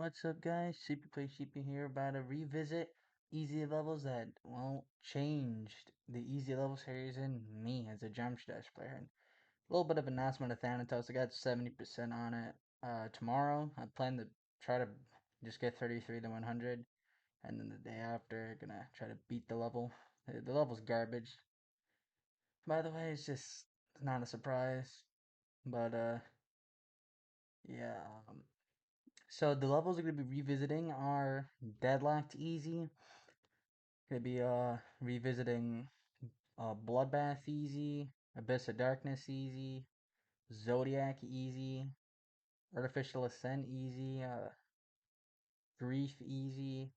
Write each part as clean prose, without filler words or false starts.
What's up, guys? Sheepy Play Sheepy here, about to revisit easy levels that won't changed the easy level series and me as a Geometry Dash player. And a little bit of announcement of Thanatos. I got 70% on it. Tomorrow, I plan to try to just get 33 to 100, and then the day after, gonna try to beat the level. The level's garbage. By the way, it's just not a surprise, but yeah. So the levels we're gonna be revisiting are Deadlocked Easy. Gonna be revisiting Bloodbath Easy, Abyss of Darkness Easy, Zodiac Easy, Artificial Ascent Easy, Grief Easy,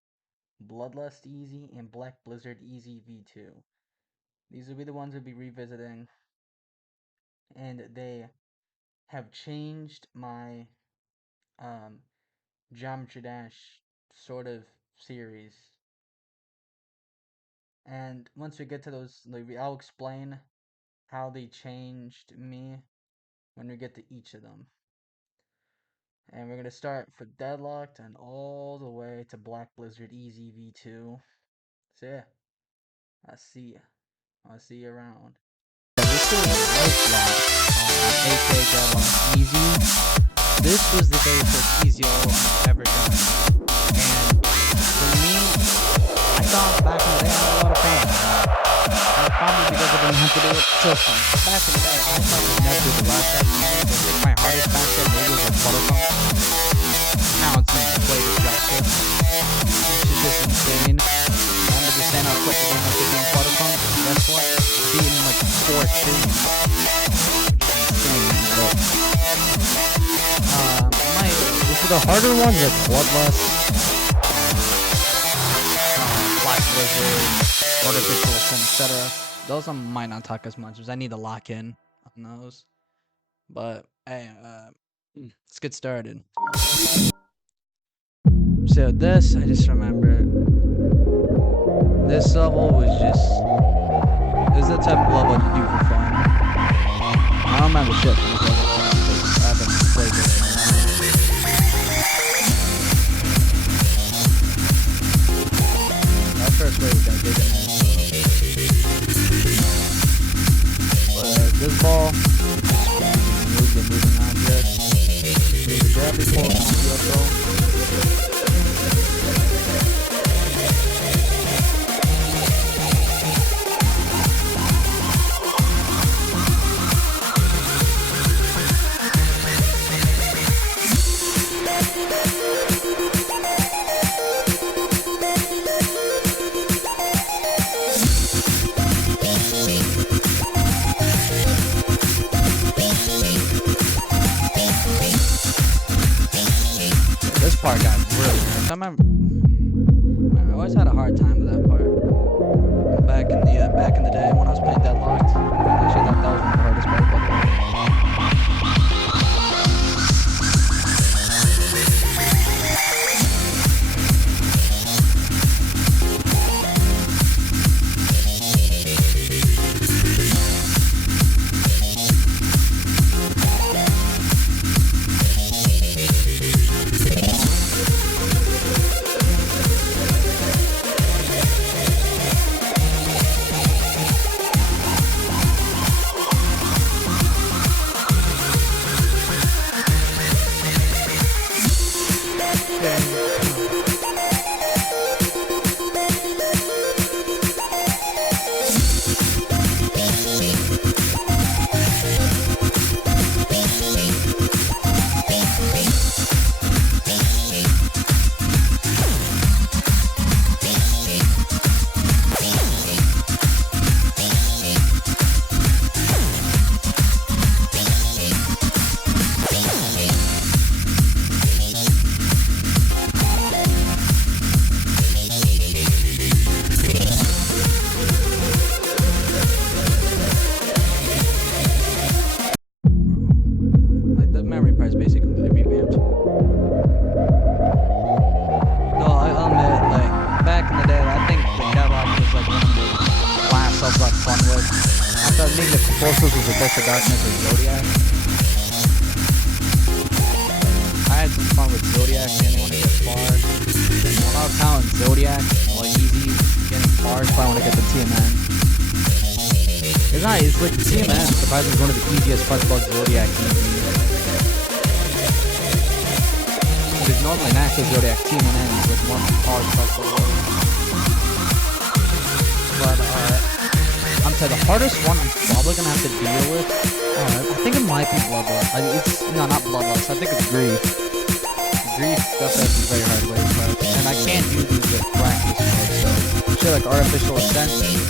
Bloodlust Easy, and Black Blizzard Easy V2. These will be the ones we'll be revisiting, and they have changed my um, Geometry Dash sort of series. And once we get to those, I'll explain how they changed me when we get to each of them. And we're going to start for Deadlocked and all the way to Black Blizzard Easy V2. So yeah, I'll see you around. This is Lifelock, aka Deadlocked Easy. This was the very first easy I've ever done. And for me, I thought back in the day I had a lot of fun. Probably because I didn't have to do it so fun. Back in the day, I thought I'd never do the last step. I think my hardest back then maybe was like Butterfunk. Now it's not way to justice. Which is just insane. I'm just saying how quick the game was being Butterfunk. Guess what? Beating like 4 2. Which is insane. But, for the harder ones like Bloodlust, Black Blizzard, Artificial Ascent, etc. Those I might not talk as much as I need to lock in on those. But hey, let's get started. So this, I just remember, this level was this is the type of level you do for fun. I don't remember shit from this level because I haven't played this in a while. That first wave got big in there. This ball, move the moving object. Move the gravity pull, This part got really hard. I always had a hard time with that part. Back in the day when I was playing Deadlocked, I actually thought that was one of the hardest parts, by the way. Maybe the closest was Abyss of Darkness or Zodiac. I had some fun with Zodiac and they want to get far. Without counting Zodiac, like easy getting far, if I want to get the TMN. It's not, it's like TMN, surprisingly, is one of the easiest punch bug Zodiac easy. Because normally an active Zodiac TMN is like one hard punch bug. But, I'm sorry, the hardest one I'm probably gonna have to deal with, I think it might be Bloodlust. No, not Bloodlust, I think it's Grief. Grief definitely has very hard ways, and I can't do these with practice mode, so shit like Artificial Ascent,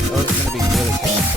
those are gonna be really tough.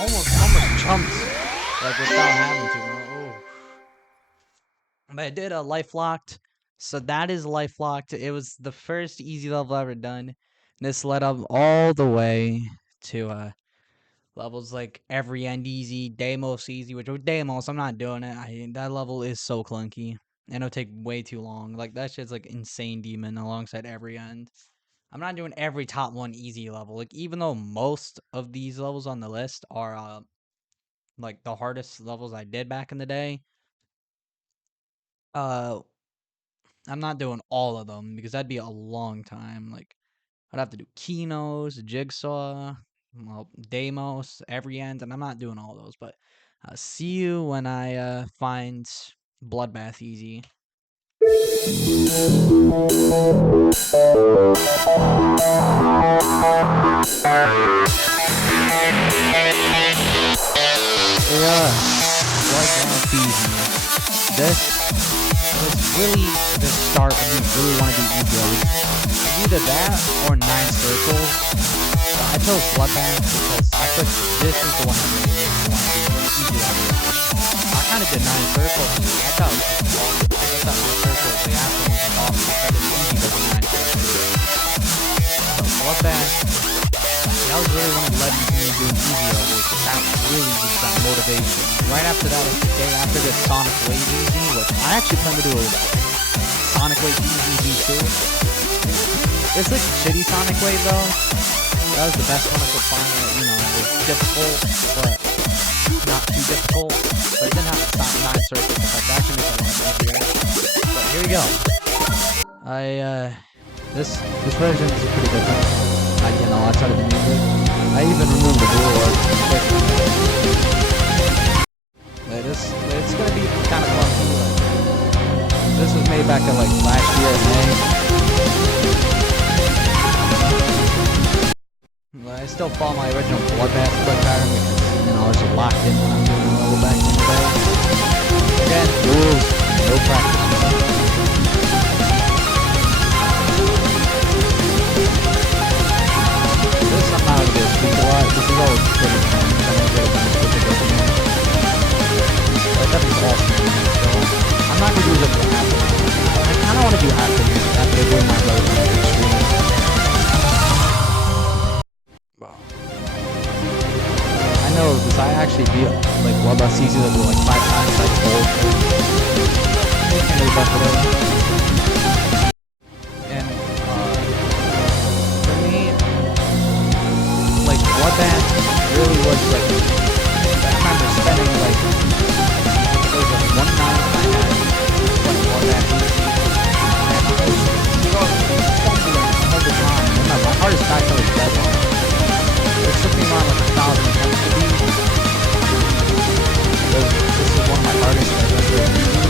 Almost jumped, like without having to. Oh. But I did a life locked, so that is life locked. It was the first easy level I've ever done. This led up all the way to levels like every end easy, Deimos easy. Which with Deimos, I'm not doing it. That level is so clunky, and it'll take way too long. Like that shit's like insane demon alongside every end. I'm not doing every top 1 easy level. Like even though most of these levels on the list are like the hardest levels I did back in the day, I'm not doing all of them because that'd be a long time. Like I'd have to do Kinos, Jigsaw, well, Deimos, every end, and I'm not doing all those. But see you when I find Bloodbath easy. Yeah, Bloodbath easy. This was really the start of me really want to do easy levels. Either that or 9 circles. But I chose Bloodbath because I thought this is the one I really want to do easy levels. I kind of did 9 circles. I thought 9 circles, the after was awesome. I did easy level 9 circles. But Bloodbath, that was really when it led me to me doing easy levels. That really was that motivation. Right after that, like the day after this Sonic Wave easy, which I actually plan to do a Sonic Wave easy too. It's like shitty Sonic Wave though. That was the best one I could find. You know, it was difficult, but not too difficult. But it didn't have to stop 9 circles. Like that should make it a lot easier. But here we go. This version is pretty different. You know, I tried to do music. I even removed the dual work. It's gonna be kind of funky. This was made back in like last year in May. I still follow my original Bloodbath play pattern because, you know, I was just locked in when I'm doing a level back in the day. Again, rules, no practice. This I'm not gonna speak a lot. This is always pretty fun. That is awesome. So I'm not gonna do this after. I kind of want to do after doing my load stream. Wow. I know because I actually beat like Bloodbath easy level like 5 times. Like old. I can't really buff it up. And for me, like Bloodbath really was like. I remember spending like. There was like one night I had like Bloodbath easy, and I was fumbling all the time. And my hardest back was deadline. It took me around like 1,000 attempts to beat. This is one of my hardest I've ever beaten.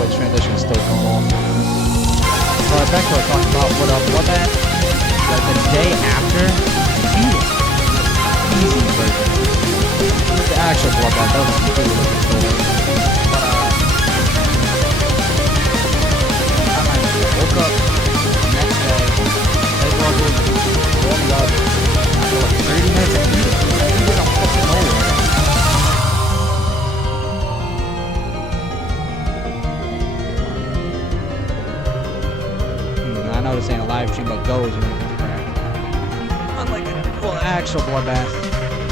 voice transition is still going off. Back to what I was talking about. What Bloodbath? Like the day after, beat it. Easy version. The actual Bloodbath, that was a completely different story. But I woke up the next day, played levels, warmed up, after like 30 minutes of beat it. He was on fucking nowhere. I know this ain't a live stream, but Go is when it gets cracked. Unlike actual Bloodbath.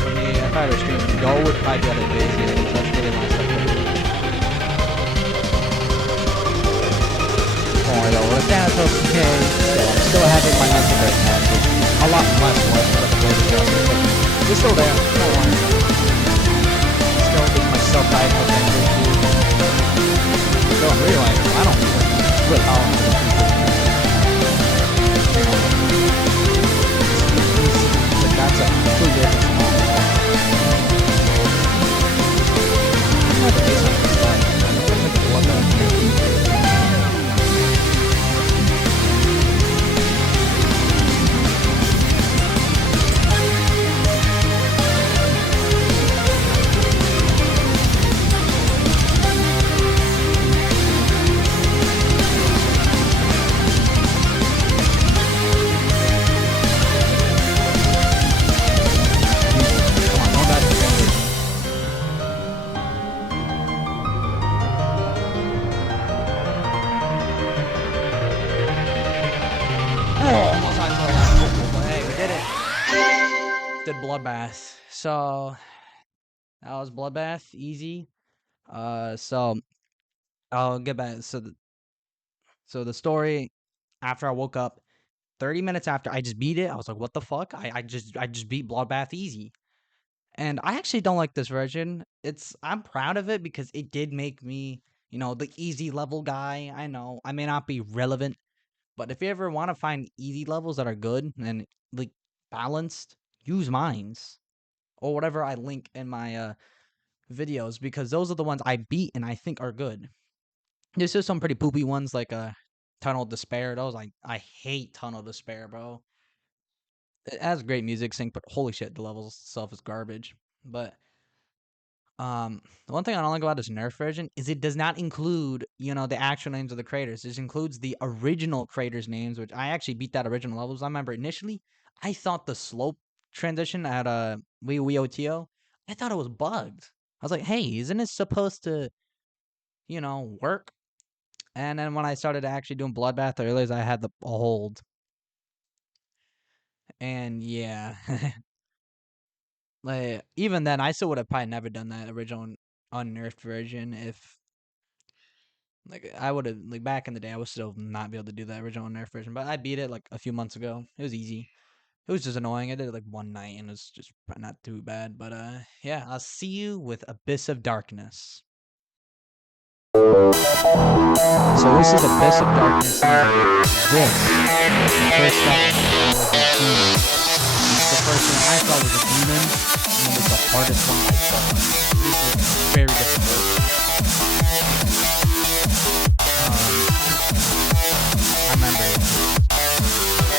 For me, if I were streaming, Go would probably be other days here, because that's really my stuff. Don't worry though, with that, it's okay. I'm still having my mental breakdown. A lot less work than the way to go. It's still there, don't worry. Still getting my self-diagnosed anger issues. So I'm realizing I don't split out. That's a completely different song. I'm not the bass on this side. I'm going to take a blood Bloodbath. So that was Bloodbath, easy. So I'll get back. So the story. After I woke up, 30 minutes after I just beat it, I was like, "What the fuck? I just beat Bloodbath easy." And I actually don't like this version. I'm proud of it because it did make me, the easy level guy. I know I may not be relevant, but if you ever want to find easy levels that are good and like balanced, use mines. Or whatever I link in my videos, because those are the ones I beat and I think are good. There's just some pretty poopy ones like Tunnel of Despair. Those I hate Tunnel of Despair, bro. It has great music sync, but holy shit, the levels itself is garbage. But the one thing I don't like about this Nerf version is it does not include, the actual names of the creators. This includes the original creators' names, which I actually beat that original levels. I remember initially I thought the slope transition at WeOTO, I thought it was bugged. I was like, hey, isn't it supposed to, work? And then when I started actually doing Bloodbath, I realized I had a hold. And yeah. Like, even then, I still would have probably never done that original unnerfed version if, like, I would have, like, back in the day, I would still not be able to do that original nerf version. But I beat it, like, a few months ago. It was easy. It was just annoying. I did it, like, one night, and it was just not too bad. But, yeah, I'll see you with Abyss of Darkness. So this is Abyss of Darkness. This first up was a demon. This is the first one I thought was a demon, and it was the hardest one I fought. This was very difficult. I remember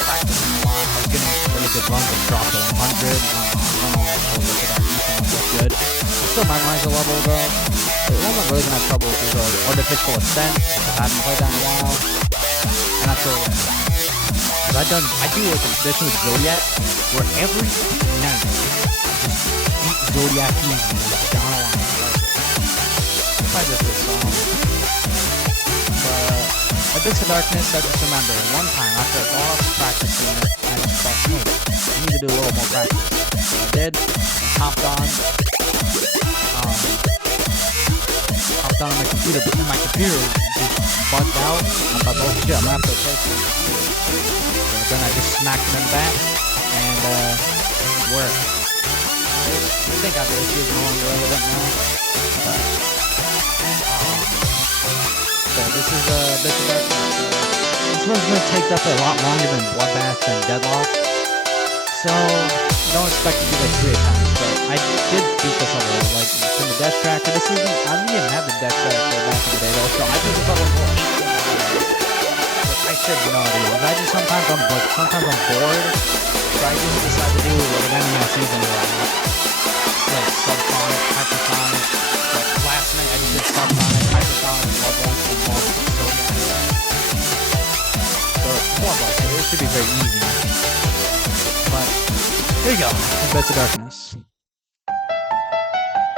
practicing a lot. I was getting really good runs and dropped to 100. I don't know if look at that Ethan was good. I still memorize the level though. It wasn't really gonna have trouble with the artificial ascent, because I haven't played that in a while. And that's really it. Because I do like a tradition with Zodiac, where every night, just beat Zodiac easy, down a line. If I did this song. But, Abyss of Darkness, I just remember one time after I got off practicing it, I just thought, hey, I need to do a little more practice. So I did, hopped on my computer, but then my computer just bugged out. I thought, oh shit, I'm gonna have to replace it. So then I just smacked it in the back, and worked. I think I've really issues no longer relevant now. But, so this is a bit of darkness. This one's gonna take up a lot longer than Bloodbath and Deadlock. So don't expect to do like 3 times, but I did beat this level, like from the death tracker. I didn't even have the death tracker back in the day though, so I honestly, this level is I should know it is. I just sometimes I'm bored, so I just decide to do like an anime season like subsonic, hypersonic. Like last night I just did subsonic, hypersonic, level and so more of us. It should be very easy. But here you go. Bits of Darkness.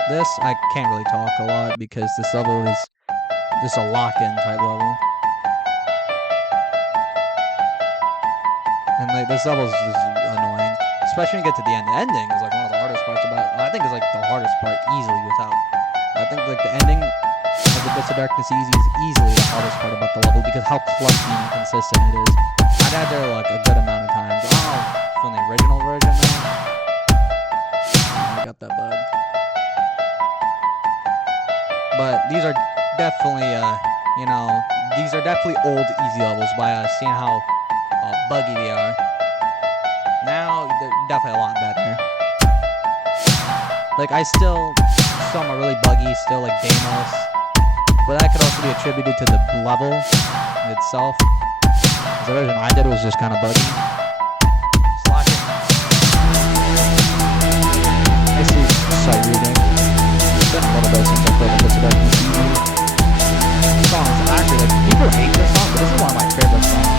This I can't really talk a lot because this level is just a lock-in type level. And like this level is annoying, especially when you get to the end. The ending is like one of the hardest parts about. I think it's like the hardest part easily without. I think like the ending of the Bits of Darkness Easy is easily the hardest part about the level because how clunky and inconsistent it is. I died there like a good amount of times. I don't know from the original version though. I got that bug. But these are definitely these are definitely old easy levels by seeing how buggy they are. Now they're definitely a lot better. Like some are really buggy, still like Deimos, but that could also be attributed to the level itself. The version I did was just kind of buggy. Slacking. I see sight reading. It's been a little bit since I played Bits of Darkness Easy. This song is actually like people hate this song, but this is one of my favorite songs.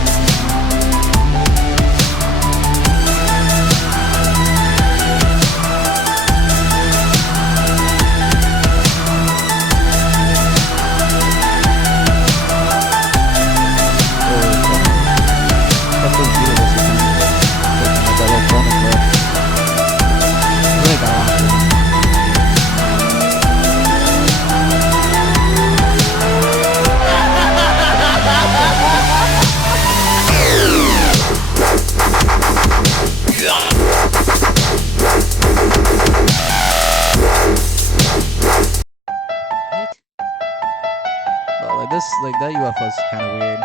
Like that UFO is kind of weird.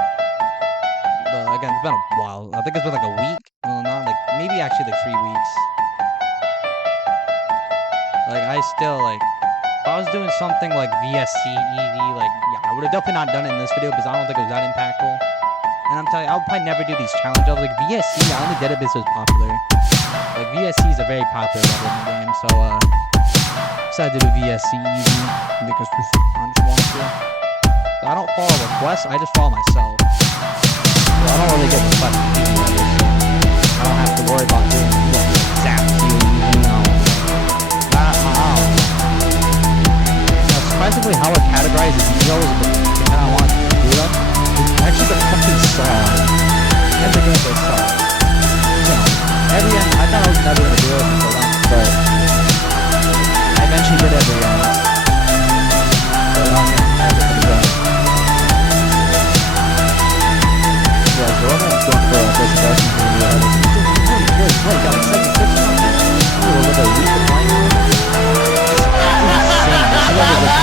But again, it's been a while. I think it's been like a week. Well, not like maybe actually like 3 weeks. Like I still like if I was doing something like VSC, EV, like yeah, I would have definitely not done it in this video because I don't think it was that impactful. And I'm telling you, I would probably never do these challenges. Like VSC, I only did it because it was popular. Like VSC is a very popular level in the game, so decided to do VSC EV because I just wanted to. I don't follow requests, I just follow myself. So I don't really get requests from people like this. I don't have to worry about doing exact surprisingly, how it categorizes videos, depending on what I want to do them, is actually the fucking song. And the gameplay song. You know, every end, I thought I was never going to do it until then, but I eventually did every end. But I have it pretty good. Yeah, so I'm going for a first impression for the good. Wait, got like 76 or something? Ooh, a little weak of playing. Insane. I love it.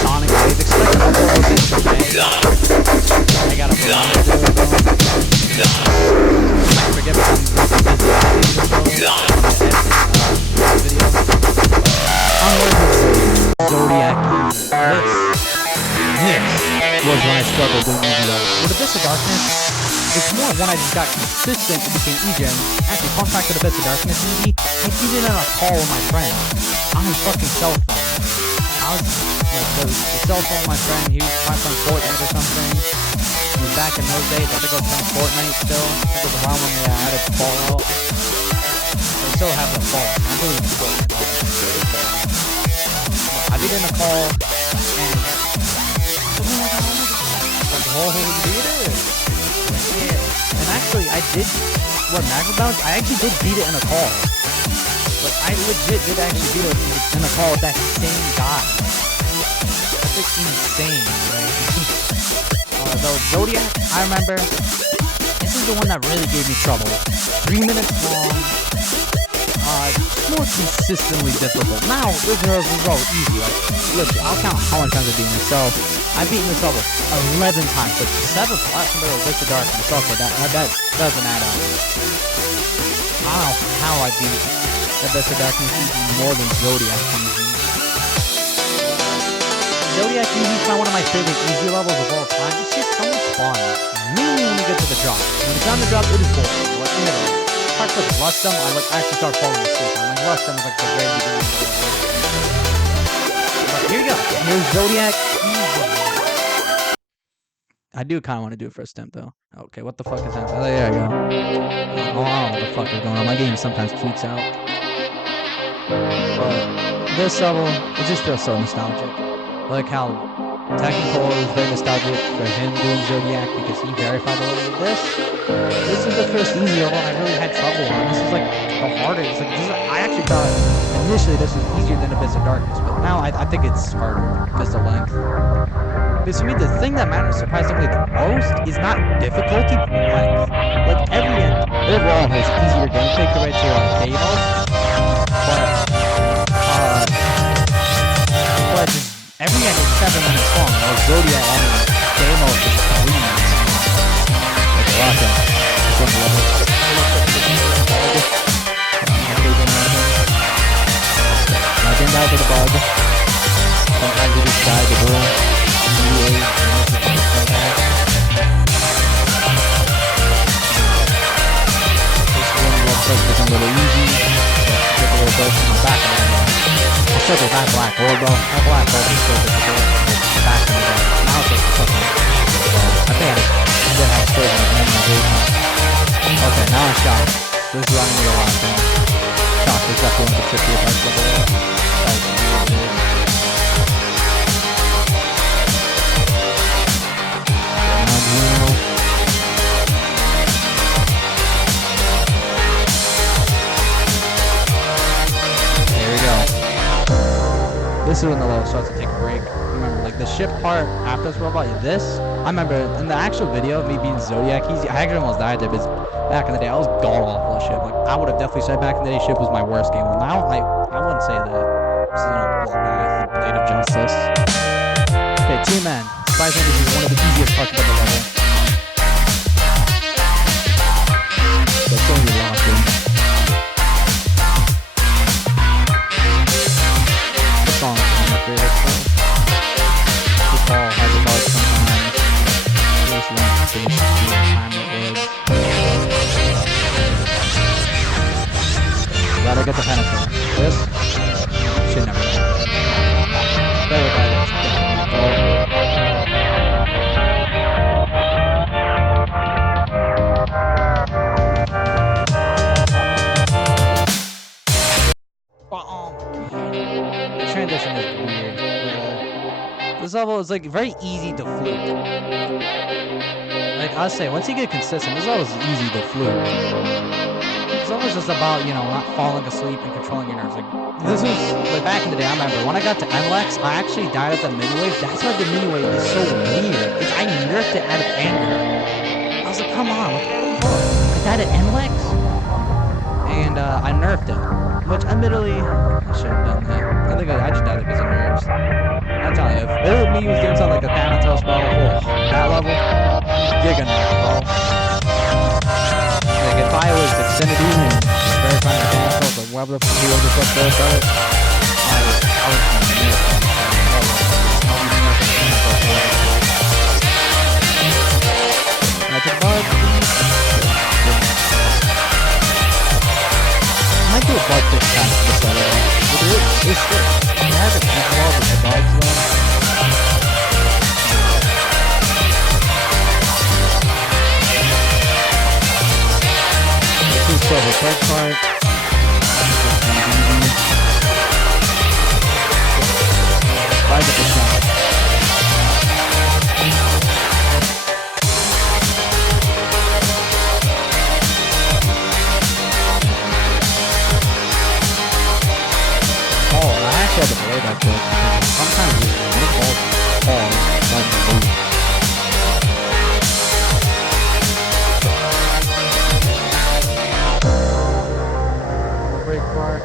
sonic wave. Expect an upload within today. I got a reminder to do it though. I forget because I'm really busy editing this though. On the editing video. Unworthy Zodiac This was when I struggled doing easy though. With Abyss of Darkness, it's more when I just got consistent, it became easier. And actually, fun fact with Abyss of Darkness easy, I did it on a call with my friend on his fucking cell phone. I was like, the cell phone of my friend, he was playing Fortnite or something. It was back in those days, I think I was playing Fortnite still. I think it was around when they added Fallout. They still have the Fallout. I believe in Fortnite. I did in a call, and oh, you did it! Yeah. And actually, I did what Magma Bounce. I actually did beat it in a call. Like I legit did actually beat it in a call with that same guy. That's like insane, right? Though Zodiac, I remember. This is the one that really gave me trouble. 3 minutes long. More consistently difficult. Now, this is all easy. Like, look, I'll count how many times I've beaten this. So, I've beaten this level 11 times. But 7 last number of Abyss of Darkness. Okay, that doesn't add up. I don't know how I beat Abyss of Darkness even more than Zodiac Easy. Zodiac Easy is probably one of my favorite easy levels of all time. It's just so much fun. Mainly when you get to the drop. When it's on the drop, it is boring. Like, parts like Rustum, I actually start falling asleep. I'm like, Rustum is like the very beginning of the level. But here you go. Here's Zodiac Easy. I do kind of want to do it for a stem though. Okay, what the fuck is happening? Oh, there you go. Oh, I don't know what the fuck is going on. My game sometimes tweets out. But this level, it just feels so nostalgic. Like how Technical is very nostalgic for him doing Zodiac because he verified a little bit. This is the first easy level I really had trouble on. This is like the hardest. Like I actually thought initially this was easier than Abyss of Darkness, but now I think it's harder because the length. Because to me, the thing that matters surprisingly the most is not difficulty, but length. Like every end overall has easier gameplay compared to arcade modes, but every end is 7 minutes long. Like Zodiac on game mode is 3 minutes. Like Raka. I didn't die to the bug. Sometimes you just die to the girl. This one looks like it's a little easy. Get a little bit from the back of it. I circled that black hole, bro. That black hole is so difficult. The back of it. Now it's just fucking. I think I did have skills in memorization. Okay, now I'm shocked. This is running me a lot, man. Shocked is definitely one of the trickier parts of it. This is when the level starts to take a break. Remember, like the ship part after this robot, this, I remember in the actual video of me being Zodiac Easy, I actually almost died there because back in the day, I was god awful at ship. Like, I would have definitely said back in the day, ship was my worst game. Well, now, I wouldn't say that. This is an old bloodbath, Blade of Justice. Okay, Team Man. Surprisingly, this is one of the easiest parts of the level. So it's only locked in. Song is one of my favorites though. This ball has a bug sometimes. This one based on the time it was. Gotta get the penetrator. This should never happen. Better guidance. Transition is weird. This level is like very easy to fluke. Like I say, once you get consistent, this level is easy to fluke. It's almost just about, you know, not falling asleep and controlling your nerves. Like this was like back in the day. I remember when I got to NLEX, I actually died at the mini wave. That's why the mini wave is so weird. Because I nerfed it out of anger. I was like, come on, what the fuck? I died at NLEX? and I nerfed it. Which, admittedly, I shouldn't have done that. I think I just died because of nerves. I'm telling you, if me was doing something like a Thanatos spell, that level, giga nerf, bro. Like, if I was Xfinity and verifying the Thanatos, or whoever the fuck does it, I was nerfing. Magic bug. I might do a bug fix patch for this level. It's good. It has a visual with the bugs though. This is for the first part. Find the shot. I actually had to play that book because sometimes these balls fall like the boot. Break part.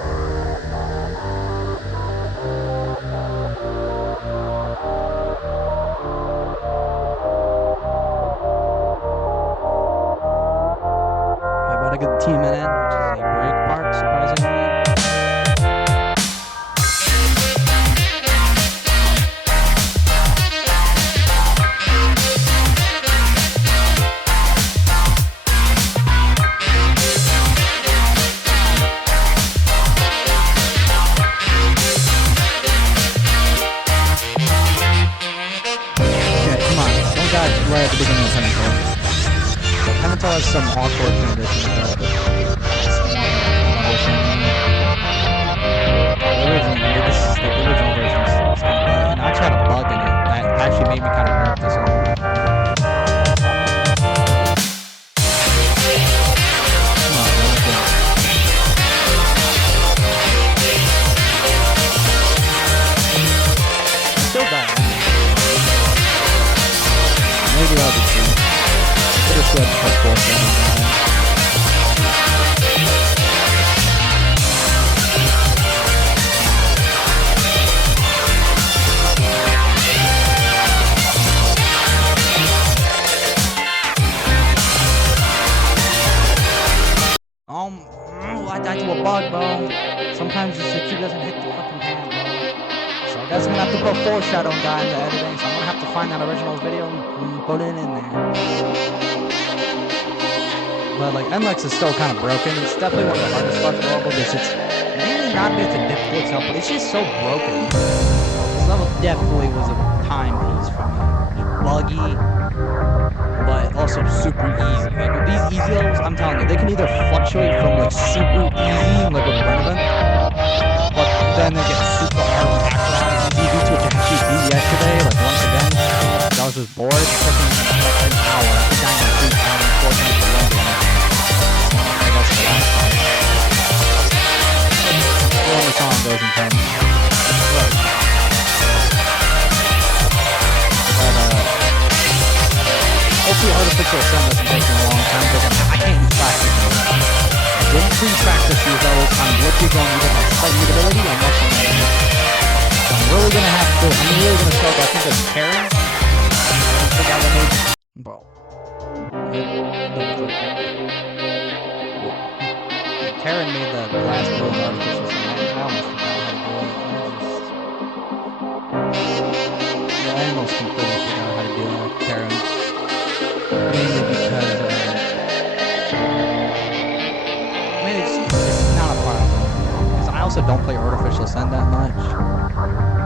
About a good 10 minute, which is a break part, surprisingly. Right at the beginning of Pentatol. So Pentatol has some awkward transitions, but the original version is kind of bad. And I actually had a bug in it that actually made me kind of nerf this one. Still bad. Maybe I'll be true. Just let the force down. I died to a bug, bro. Sometimes just the cue doesn't hit the fucking pad, bro. So I guess I'm gonna have to put foreshadowing guy in the editing, so I'm gonna have to find that original video and put it in there. But like NLEX is still kind of broken. It's definitely one of the hardest parts of the level. It's mainly not because it's difficult itself, but it's just so broken. This level definitely was a timepiece for me. Buggy, but also super easy. Like with these easy levels, I'm telling you, they can either fluctuate from like super easy, like with Renovant, but then they get super hard with Acheron easy, which I actually beat yesterday, like once again. I was just bored. It took me like an hour. I think I got 3 times, 4 times for London. I guess the last part. The only song goes in 10. Right. But hopefully Artificial Sun doesn't take me a long time, because I can't even practice those. I didn't pre-practice these levels. I'm literally going to either my sight readability or muscle memory. So I'm really going to have to, start, I think it's Karen. Bro. Karen made the last blue and Artificial Sun. I almost forgot how to do it. I almost completely forgot how to do Karen. Mainly because it's not a part of it. Because I also don't play Artificial Sun that much.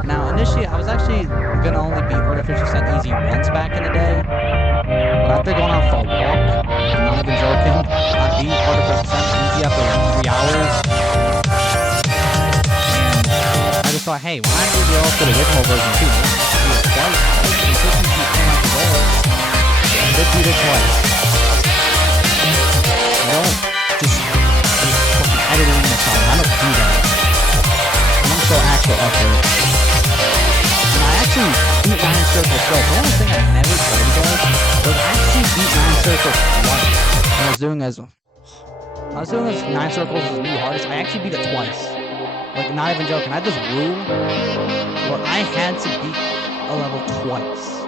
Now, initially, I was actually gonna only beat Artificial Sun easy once back in the day. But after going out for a walk, I'm not even joking, I beat Artificial Sun easy after like 3 hours. And I just thought, hey, why not do the all for the original version too? Consistency came out today. I did beat it twice. I don't just fucking editing the song. I don't do that. I'm so actual effort. And I actually beat 9 circles twice. The only thing I never played guys was I actually beat 9 circles once when I was doing as I was doing this 9 circles as the hardest. I actually beat it twice. Like, not even joking. I had this rule where I had to beat a level twice.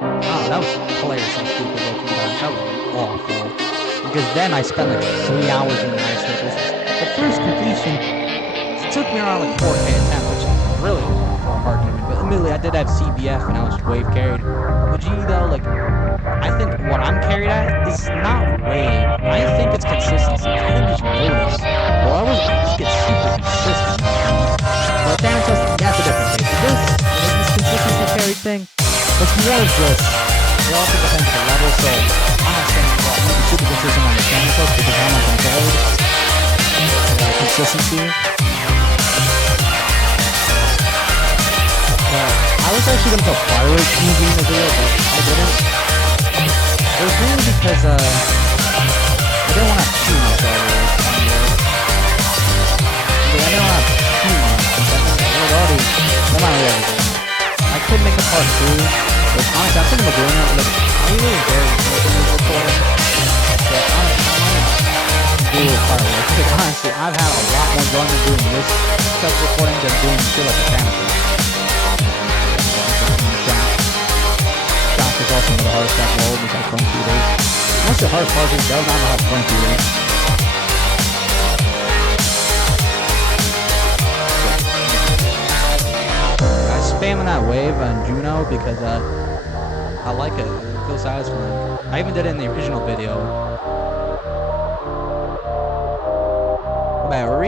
Oh, that was hilariously stupid looking, guys. That was awful. Because then I spent like 3 hours in 9 circles. The first completion, it took me around like 4K attempt, which is really long for a hard game. But admittedly, I did have CBF and I was wave carried. But G though, like, I think what I'm carried at is not wave. I think it's consistency. I didn't just notice. Well, I just get super consistent. But Thanatos, that's a different case. This consistency carry thing, it's more of just, it also depends on the level, so I'm not saying, well, I'm going to be super consistent on the Thanatos because I'm not going to carry consistency. But I was actually going to put fireworks movie in the video, but I didn't. It was really because, I didn't want to have too much fireworks on the I didn't want to have too much, because I think it was already, no matter what, I could make a part 2, but honestly, I'm thinking of doing it, like, I really enjoy making these recordings, but honestly, I might do fireworks, because honestly, I've had a lot more enjoyment doing this stuff recording than doing shit like a fantasy. Is also one of the hardest stuff in the world besides phone feeders. Most of the hardest parts is does not know how to phone feeders. I spamming that wave on Juno because I like it. It feels satisfying. I even did it in the original video. Man, we're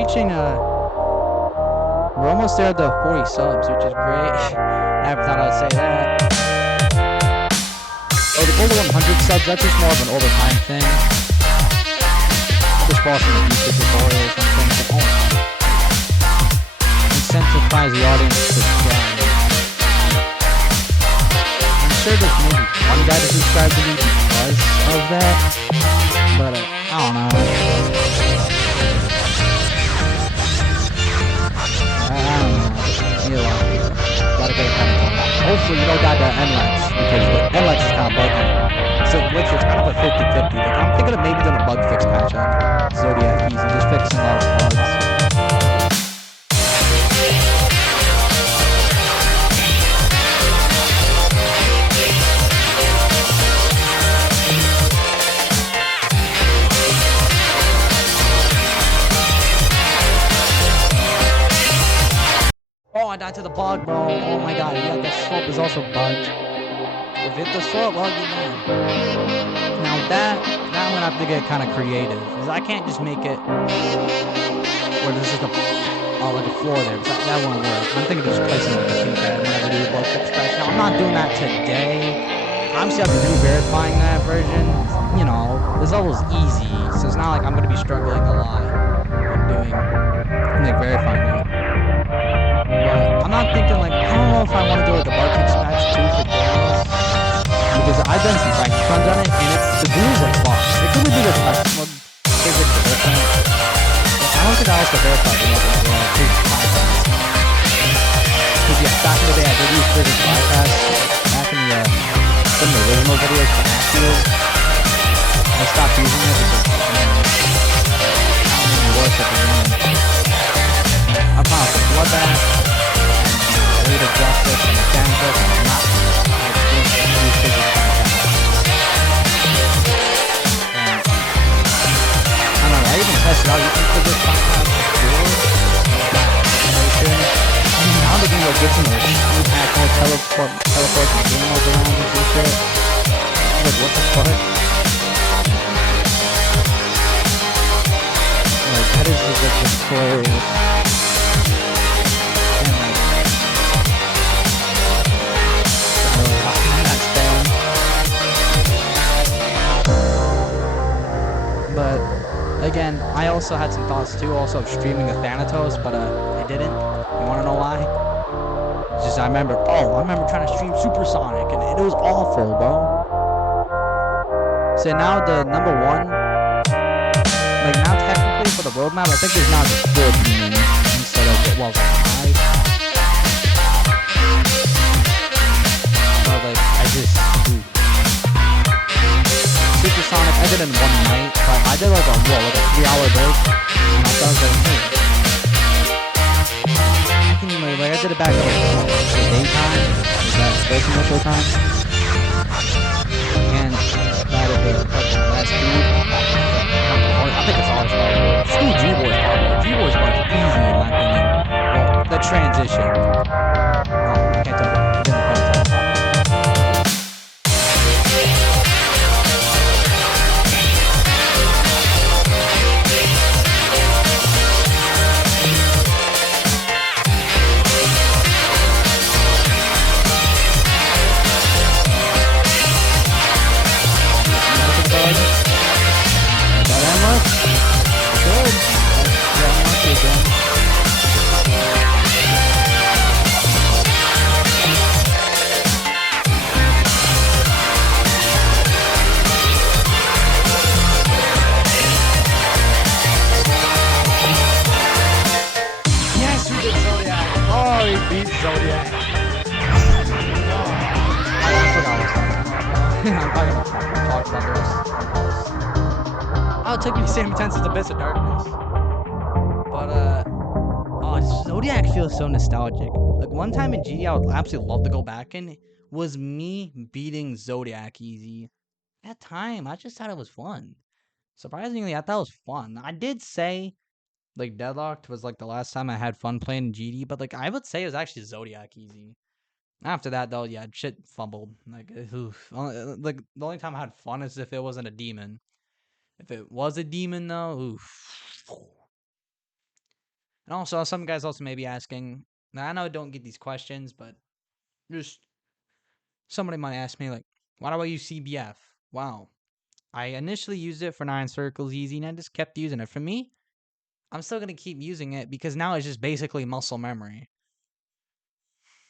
almost there at the 40 subs, which is great. I never thought I'd say that. Oh, the goal to 100 subs, that's just more of an overtime thing. Just crossing a YouTube tutorial or something. So, incentivize the audience to subscribe. I'm sure there's maybe one guy to subscribe to me because of that, but I don't know. I don't know. Need a lot of people. Gotta get it kind of done. Hopefully you don't got that NLEX, because the NLEX is kind of bugging. So which is kind of a 50-50. Like, I'm thinking of maybe doing a bug fix patch on Zodiac keys and just fixing all the bugs. Oh, I died to the bug, bro. Oh my god, yeah, the slope is also bugged. If it's the slope, well, you know. Now that I'm gonna have to get kind of creative, because I can't just make it where there's just like a floor there. That won't work. I'm thinking of just placing like a keypad whenever I do the bug fix patch. Now I'm not doing that today. I'm still have to do verifying that version. You know, this level's easy, so it's not like I'm gonna be struggling a lot with doing like verifying it. But I'm not thinking like, I don't know if I want to do like a bug fix patch too for Daniels, because I've done some practice runs on it and the glue is like box. It could be this practice mode physics or different. But I don't think I also verified the level as well. Because yeah, back in the day I did use physics bypass. Back in the some of the original videos for Axial. I stopped using it because it didn't work at the moment. I found the bloodbath and Weight of Justice and Thanatos and not use physics bypass. And I don't know, I even tested out using physics bypass before now they're gonna go get some impact mode, teleport and game modes around and some shit. I'm like, what the fuck? Like, that is just hilarious. And like, that's bad. But again, I also had some thoughts too, also of streaming the Thanatos, but I didn't. You wanna know why? Just I remember trying to stream Supersonic and it was awful, bro. So now the number one, like now technically for the roadmap, I think there's now just 4 demons instead of, well, 5. But like, I just, dude. Sonic. I did it in one night, but I did like a 3-hour break, and I was like, hey, I can like I did it back in the daytime, that first initial time, and that is the last dude. I think it's hardest part. Screw G-Boy's part. G-Boy's part is easy in my opinion. Well, the transition. Oh, can't tell. It didn't quite tell. Oh, it took me the same intense as Abyss of Darkness. But, oh, Zodiac feels so nostalgic. Like, one time in GD I would absolutely love to go back in was me beating Zodiac easy. That time, I just thought it was fun. Surprisingly, I thought it was fun. I did say, like, Deadlocked was, like, the last time I had fun playing GD, but, like, I would say it was actually Zodiac easy. After that, though, yeah, shit fumbled. Like, oof. Like, the only time I had fun is if it wasn't a demon. If it was a demon, though, oof. And also, some guys also may be asking, now I know I don't get these questions, but just somebody might ask me, like, why do I use CBF? Wow. I initially used it for 9 circles easy, and I just kept using it. For me, I'm still going to keep using it because now it's just basically muscle memory.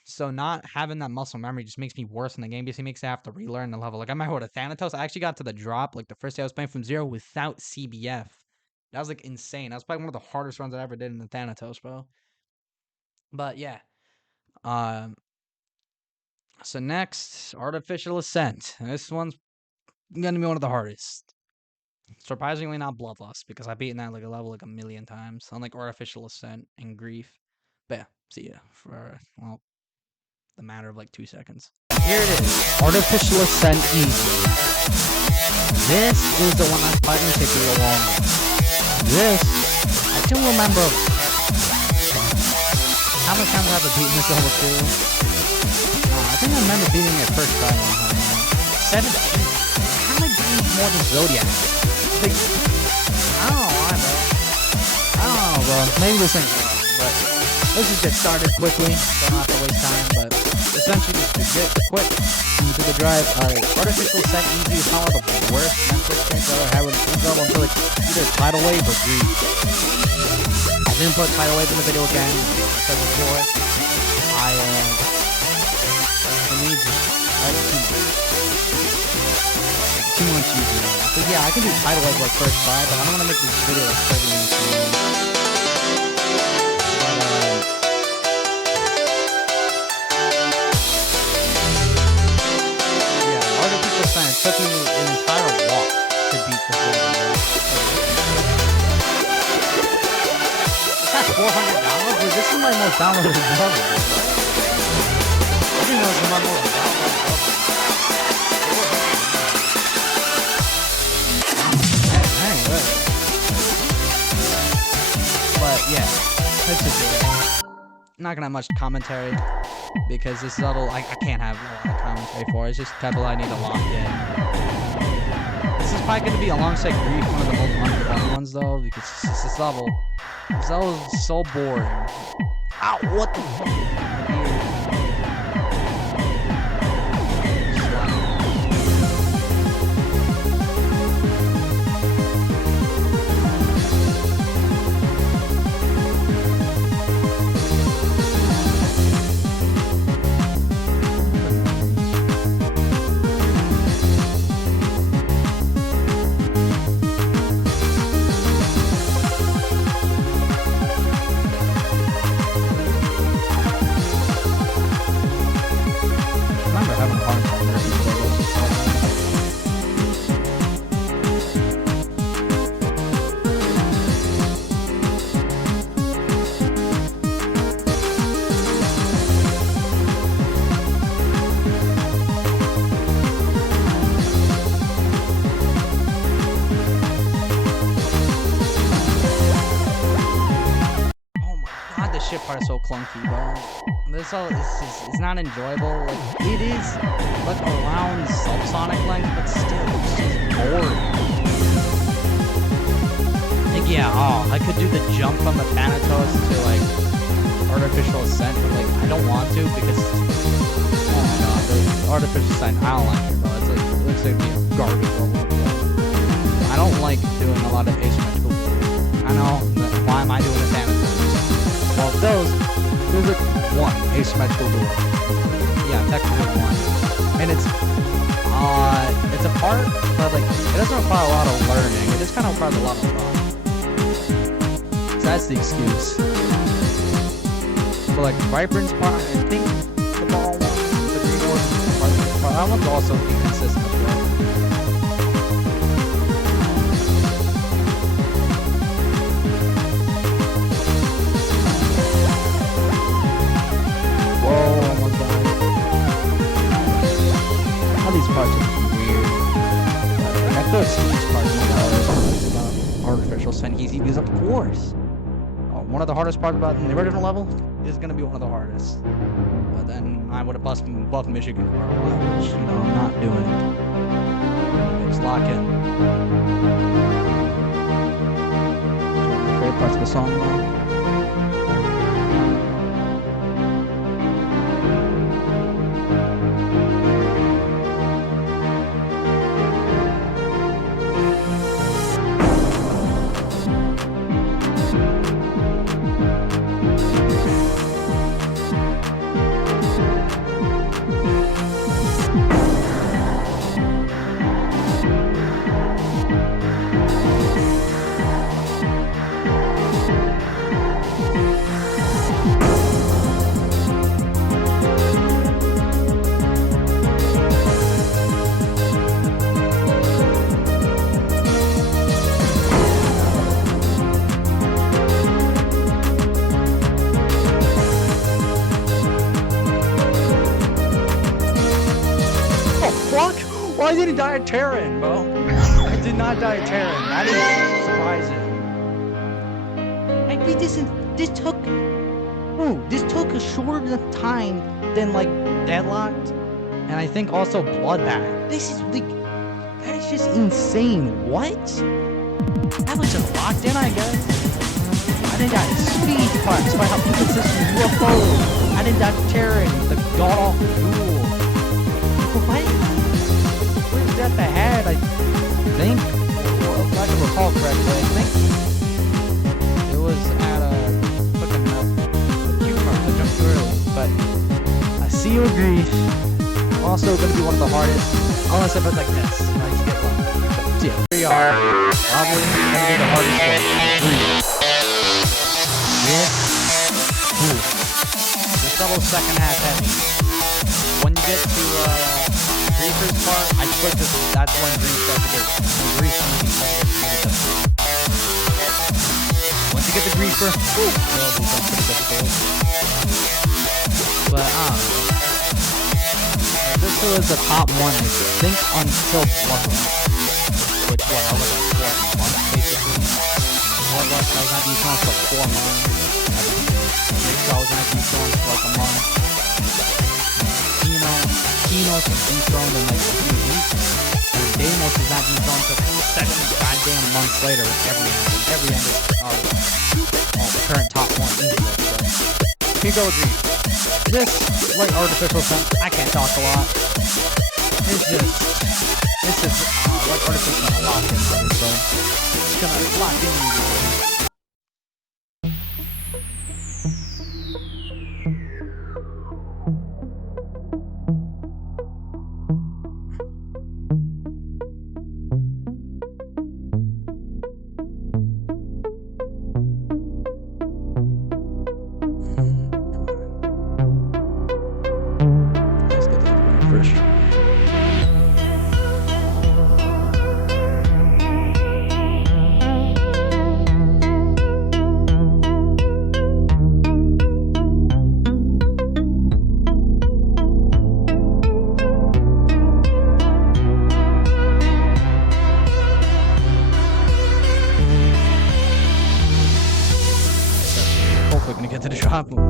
So not having that muscle memory just makes me worse in the game because it makes me have to relearn the level. Like I remember with a Thanatos, I actually got to the drop like the first day I was playing from 0 without CBF. That was like insane. That was probably one of the hardest runs I ever did in the Thanatos, bro. But yeah. So next, Artificial Ascent. This one's gonna be one of the hardest. Surprisingly not Bloodlust, because I've beaten that like a level like a million times. Unlike Artificial Ascent and Grief. But yeah, see ya for well the matter of like 2 seconds. Here it is. Artificial Ascent Easy. This is the one I'm probably gonna take a little longer. This I don't remember how many times I've beaten this level 2. I think I remember beating it first try one time. 17. How many games more than Zodiac? Like, I don't know why, bro. I don't know, bro. Maybe this ain't wrong, but let's just get started quickly. So not to waste time, but essentially just to get quick into the drive. Artificial Ascent Easy is probably the worst mental experience I ever had with this level until it's either Tidal Wave or Grief. I didn't put Tidal Wave in the video again. I said before. Too much easier. But yeah, I can do Tidal Wave like first try, but I don't want to make this video like 30 minutes long. But yeah, Artificial Ascent, it took me an entire walk to beat this level. It's got 400 downloads, but this is my most downloaded level. I didn't know it was my most downloaded level. But yeah, let's just do it. Not gonna have much commentary because this level I can't have a lot of commentary for. It's just the type of I need to lock in. This is probably gonna be alongside Grief, one of the most unfun ones though, because this level is so boring. Ow! What the fuck? part is so clunky, but this all it's not enjoyable. Like it is like around subsonic length, but still it's just boring. Like yeah, I could do the jump from the Thanatos to like artificial ascent, but like I don't want to because oh my god, the artificial ascent I don't like it, bro. It's like it looks like a garbage level. I don't like doing a lot of asymmetrical. I know. Why am I doing a Thanatos? Well, there's like one asymmetrical door. Yeah, technically one, and it's a part, but like it doesn't require a lot of learning. It just kind of requires a lot of fun. So that's the excuse. But like Vibrant's part, I think the ball one, the green one, Vibrant's part, that one's also inconsistent as well. These parts are weird. I feel like some of these parts about artificial ascent easy because of course one of the hardest parts about the original level is gonna be one of the hardest. But then I would have buffed Michigan for a while, which you know I'm not doing. Just lock in. One of my favorite parts of the song though. Why did he die at Terran, bro? I did not die at Terran. That is surprising. Like this took a shorter time than like Deadlocked, and I think also Bloodbath. This is like that's just insane. What? That was just locked in, I guess. I didn't die at Speed Part, despite how inconsistent UFO. I didn't die at Terran, the god awful duel. What? At the head, I think, well, if I can recall correctly, I think it was at a fucking cue mark to jump too early. But I see you agree. Also, going to be one of the hardest, unless if it's like this. I just get lucky. But yeah, here we are. Probably going to be the hardest one. 3. This double second half heavy. When you get to Griefer's part, I put this, that's when Grief starts to get, once you get the Griefer, well, pretty difficult. But, this was the top one, I think, until Bloodlust. Which, what, I was like 4 months, basically. Bloodlust, I was not defense for 4 months. I was not defense for like a month. Keynote was dethroned in like 3 weeks, and Deimos was not dethroned until 7 goddamn months later with every end of the current top 1 easy. Here go agree. This, like artificial sense, I can't talk a lot. This is like artificial a lot, so it's gonna lock in immediately. Hopefully gonna get to the shop.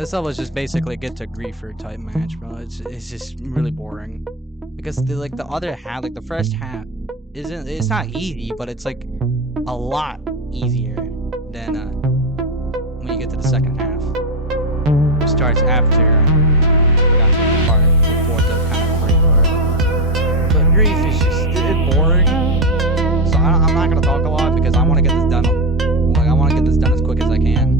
This level is just basically a get to griefer type match, bro. It's just really boring because the other half, like the first half, it's not easy, but it's like a lot easier than when you get to the second half. It starts after I forgot the part before the kind of great part. But grief is just it's boring. So I'm not gonna talk a lot because I want to get this done. Like I want to get this done as quick as I can.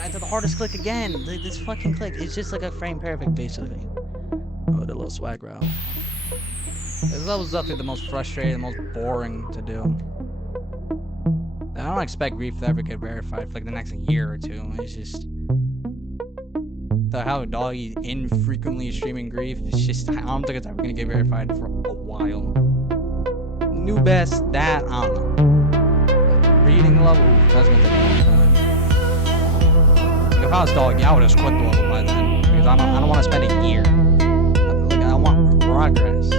I did the hardest click again. This fucking click. It's just like a frame perfect, basically. Oh, the little swag route. This level's definitely the most frustrating, the most boring to do. I don't expect Grief to ever get verified for like the next year or two. It's just how Doggy infrequently streaming Grief. It's just I don't think it's ever gonna get verified for a while. New best that I don't know. Reading the level, that's gonna take a long time. If I was Doggy, I would have quit the level by then because I don't want to spend a year. Like I want progress.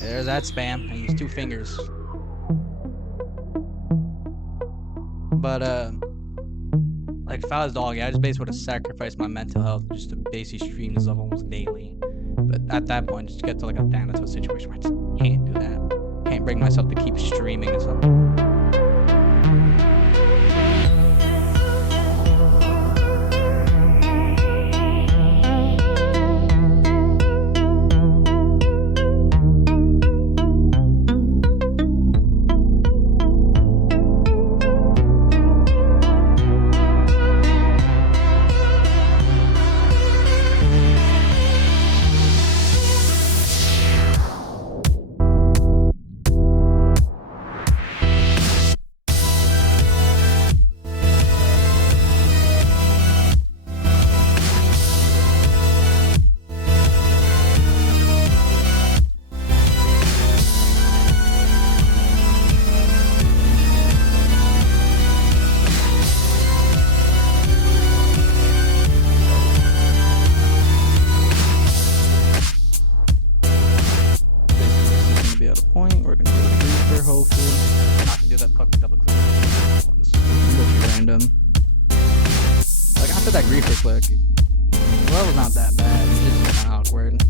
There's that spam. I use 2 fingers. But like if I was Doggy, I just basically would have sacrificed my mental health just to basically stream this level almost daily. But at that point, just get to like down into a situation where I just can't do that. Can't bring myself to keep streaming this level. Point. We're gonna do a booster, hopefully. Not gonna do that fucking double click. Random. Like after that griefer click, the level's not that bad. It's just kind of awkward.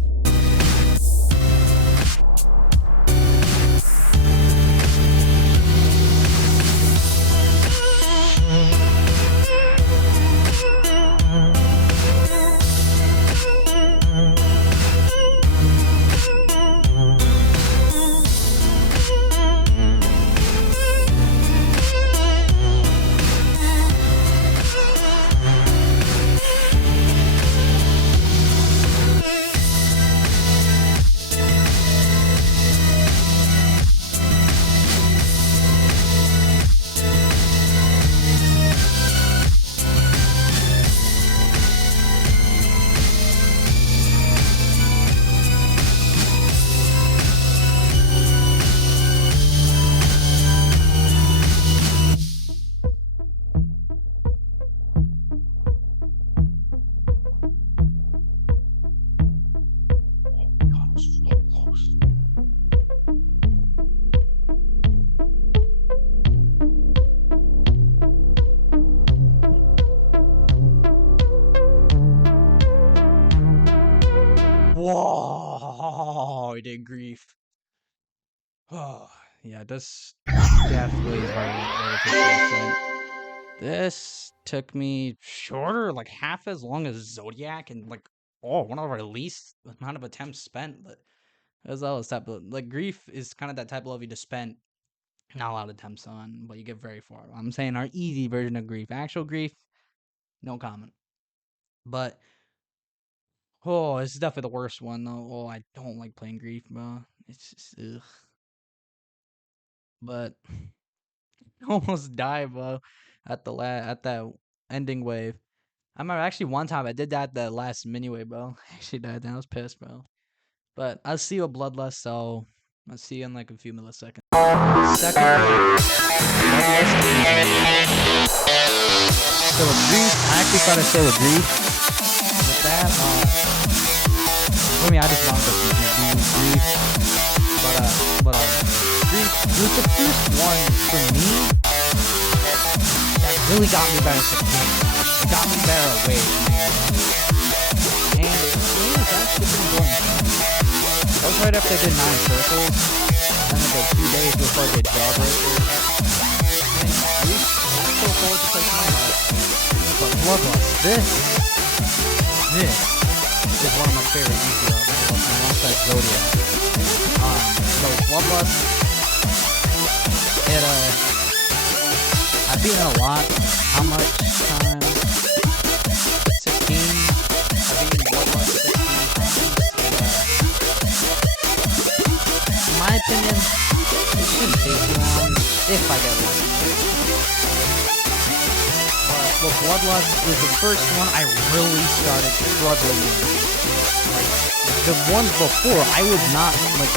we did grief. Oh, yeah, this definitely is very artificial ascent. This took me shorter, like half as long as Zodiac, and like one of our least amount of attempts spent. But as well as type of like grief is kind of that type of level you just spent not a lot of attempts on, but you get very far. I'm saying our easy version of grief. Actual grief, no comment. But this is definitely the worst one though. Oh, I don't like playing grief, bro. It's just ugh. But almost died, bro, at at that ending wave. I remember actually one time I did that at the last mini wave, bro. I actually died. Then I was pissed, bro. But I'll see you with Bloodlust, so I'll see you in like a few milliseconds. Second wave, Bloodlust. So with grief, I actually thought I'd say with grief. With that, I just wanted to do grief. But grief was the first one for me that really got me better as a game. It got me better away from the game. And the game was actually pretty boring. That was right after I did 9 circles. Then like 2 days before I did Jawbreaker. And grief was still forward to play my heart. But Bloodlust, this is one of my favorite easy levels alongside Zodiac. So Bloodlust, I've beaten a lot. How much time? 16. I've beaten Bloodlust 16 times. In my opinion, it shouldn't take too long if I get lucky. But Bloodlust was the first one I really started struggling with. Like, the ones before, I was not, like,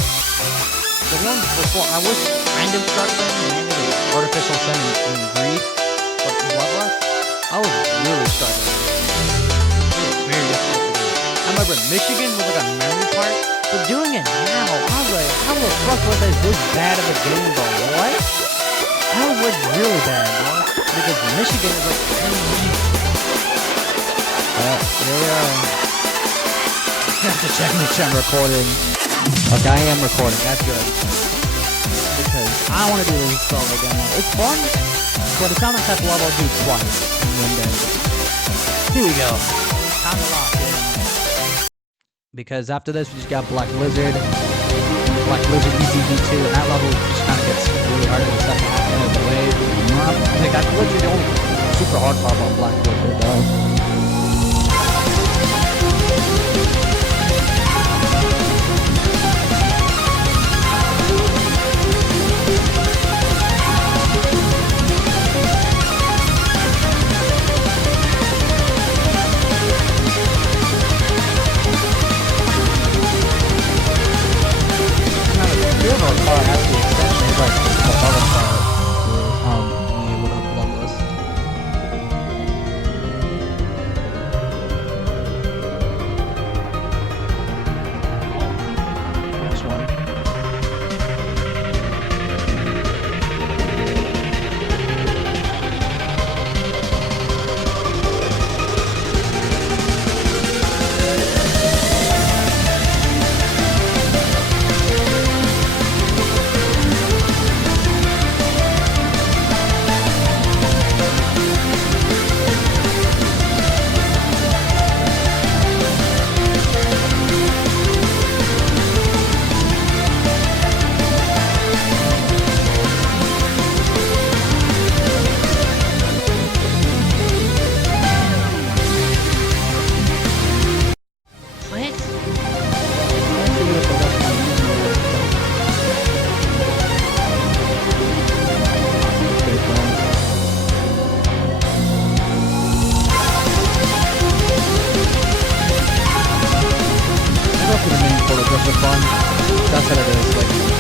the ones before, I was kind of struggling with artificial sin and grief, but Bloodlust, I was really struggling. It was very difficult to do. I remember Michigan was like a memory part, but doing it now, I was like, how the fuck was I this bad of a game, bro? What? I was like really bad, bro. Because Michigan is like really easy. Here we are. I have to check make sure I'm recording. Okay, I am recording. That's good. Because I want to do this stuff again. It's fun, but it's not the type of level I'll do twice in one day. Here we go. Time to lock in. Because after this, we just got Black Lizard. Black Lizard ECD2. And that level just kind of gets really hard in the second half of the wave. Like, that's literally the only super hard part on Black Lizard, though.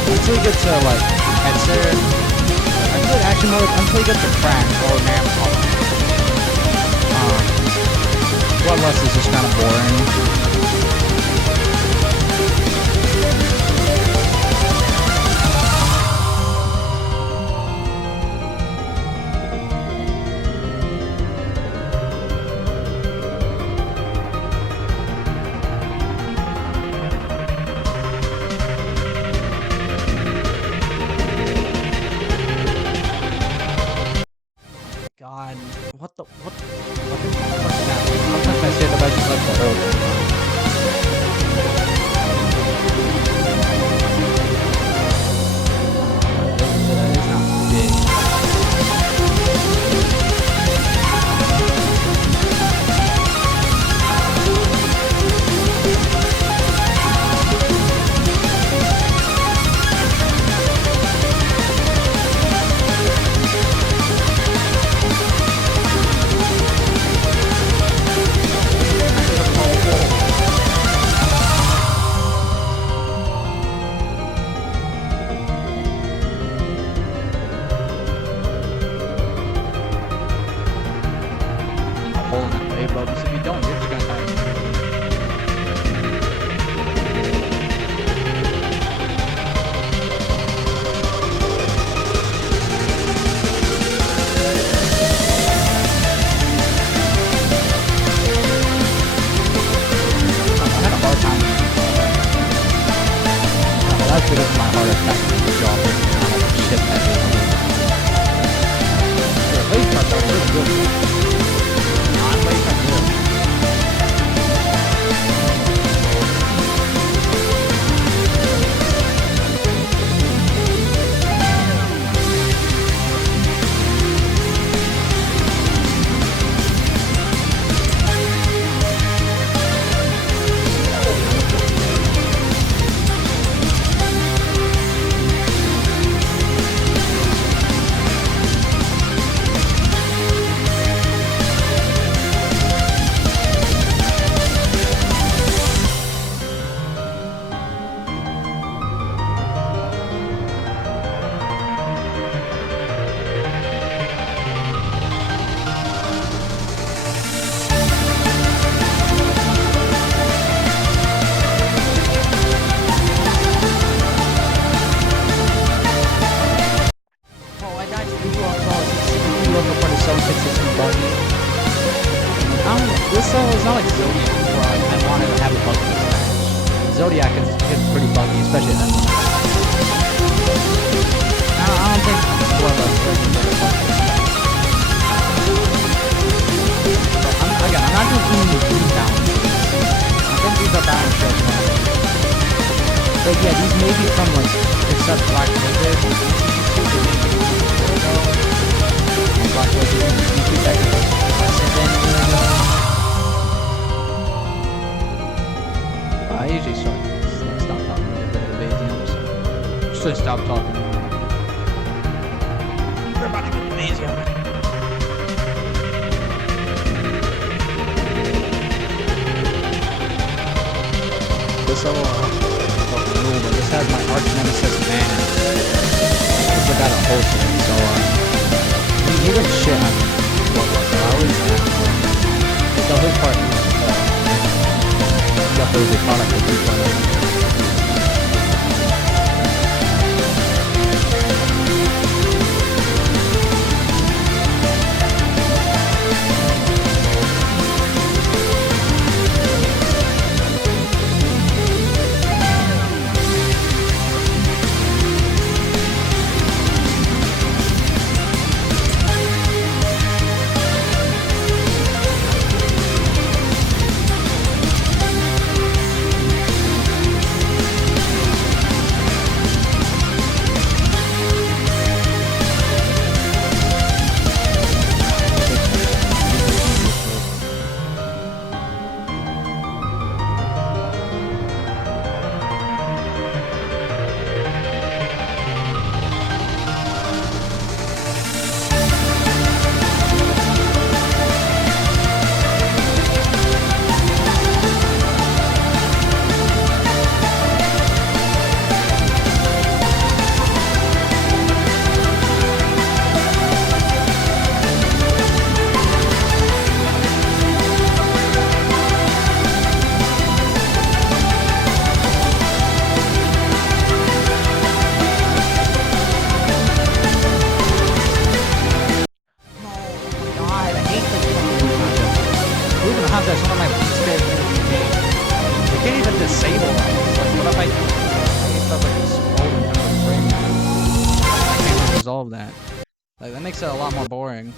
Until you get to like Hetzer, until you get to Crack or Namcon. Bloodlust is just kind of boring. what the what the fuck is that? Sometimes my state device is like the whole it's not big. A hole in that way, bro. Because if you don't, you're just gonna die. I had a hard time. That's because of my heart attack job. How much shit that is. The late parts are really good. Non-late are good. Oh, I died to the Ewok Falls. It's Ewok for the 766 buggy. I don't know. This is not like Zodiac, where I wanted to have a buggy match. Zodiac is pretty buggy, especially at that. I don't think four of us are really buggy. I'm not doing these balances. I think these are balance shows now. But yeah, these may be from like, except Black Wizard. Black Wizard, YouTube technically. I usually stop talking a bit of Bayesians. Just stop talking. We're about to get to Bayesian. This all fucking rule, but this has my arch nemesis man. I forgot a host in it, so he didn't shit on what was, so I always so his part definitely a product of 2.0. That's one of my least favorite things in the game. You can't even disable them. Like, what if I stuff like explode in terms of frame rate? I can't resolve that. Like, that makes it a lot more boring.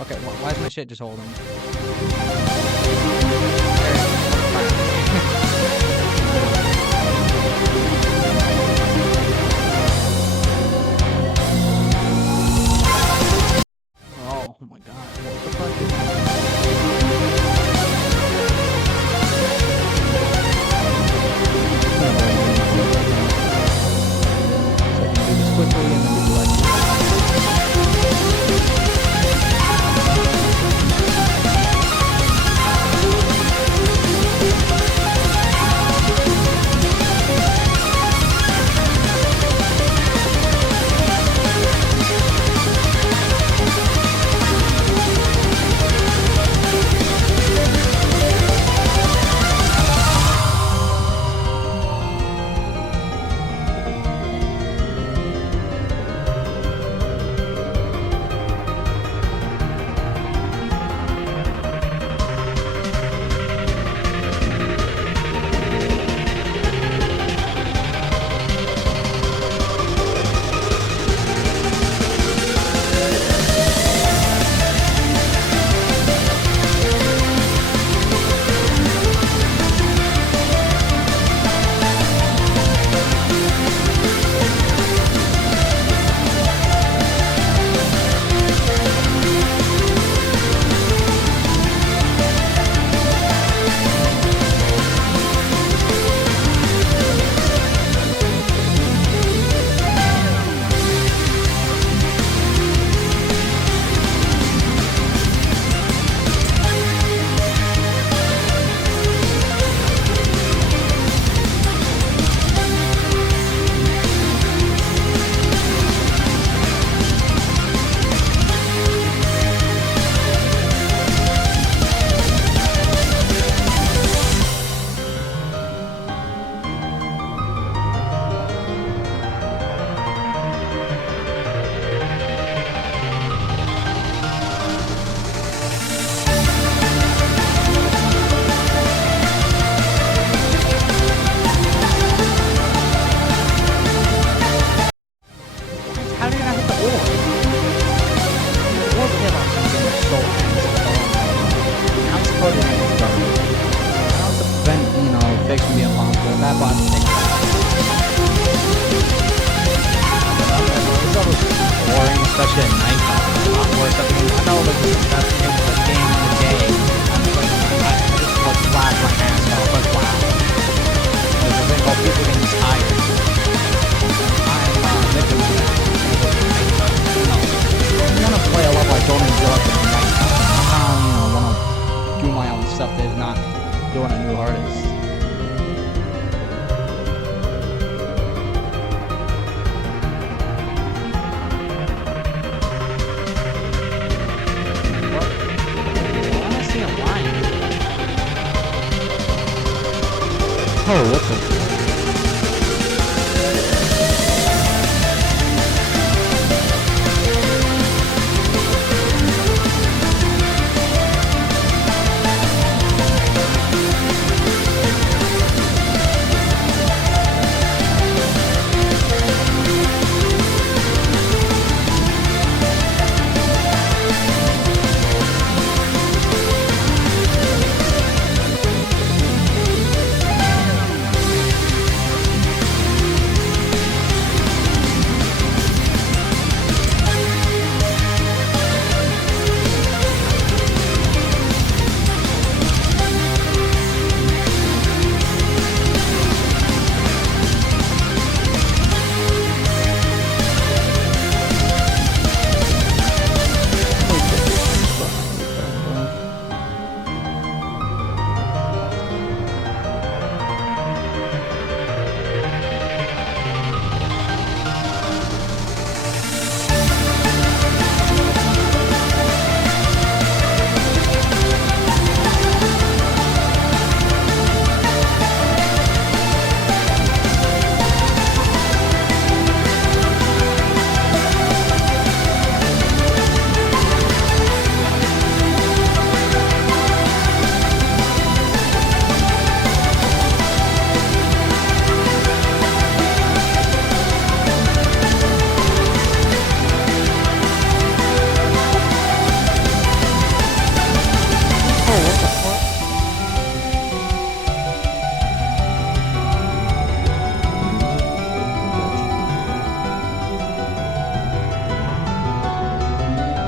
Okay, why is my shit just holding? Oh my god, what the fuck is so I can do this quickly and then be collected. How did I hit the orb? The orb hitbox in the game is so ass. Now it's coded in with garbage. Now it's to prevent, fixing the impossible. That bot takes This level's boring, especially at night. A lot worse at the game. I know like that's the game in the day. I'm just like I just like flash my ass off. Like wow. There's a thing called people getting tired. I'm a victim of that. I want to play a level I don't enjoy at the night. I want to do my own stuff that is not doing a new artist. What? Why am I seeing a line? Oh, what the?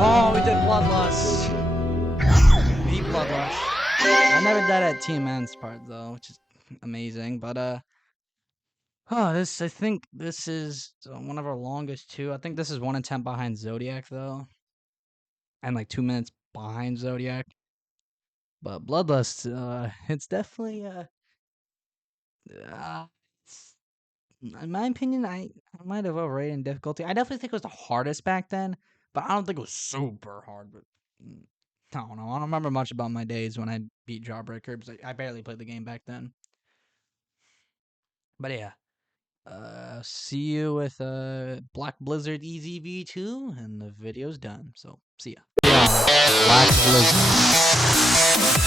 Oh, we did Bloodlust. Beat Bloodlust. I never died at TMN's part though, which is amazing. But I think this is one of our longest too. I think this is 1 attempt behind Zodiac though, and like 2 minutes behind Zodiac. But Bloodlust, it's definitely uh it's, in my opinion, I might have overrated in difficulty. I definitely think it was the hardest back then, but I don't think it was super hard. But I don't know. I don't remember much about my days when I beat Jawbreaker because I barely played the game back then. But yeah, see you with Black Blizzard EZV2, and the video's done. So see ya. Yeah, Black Blizzard.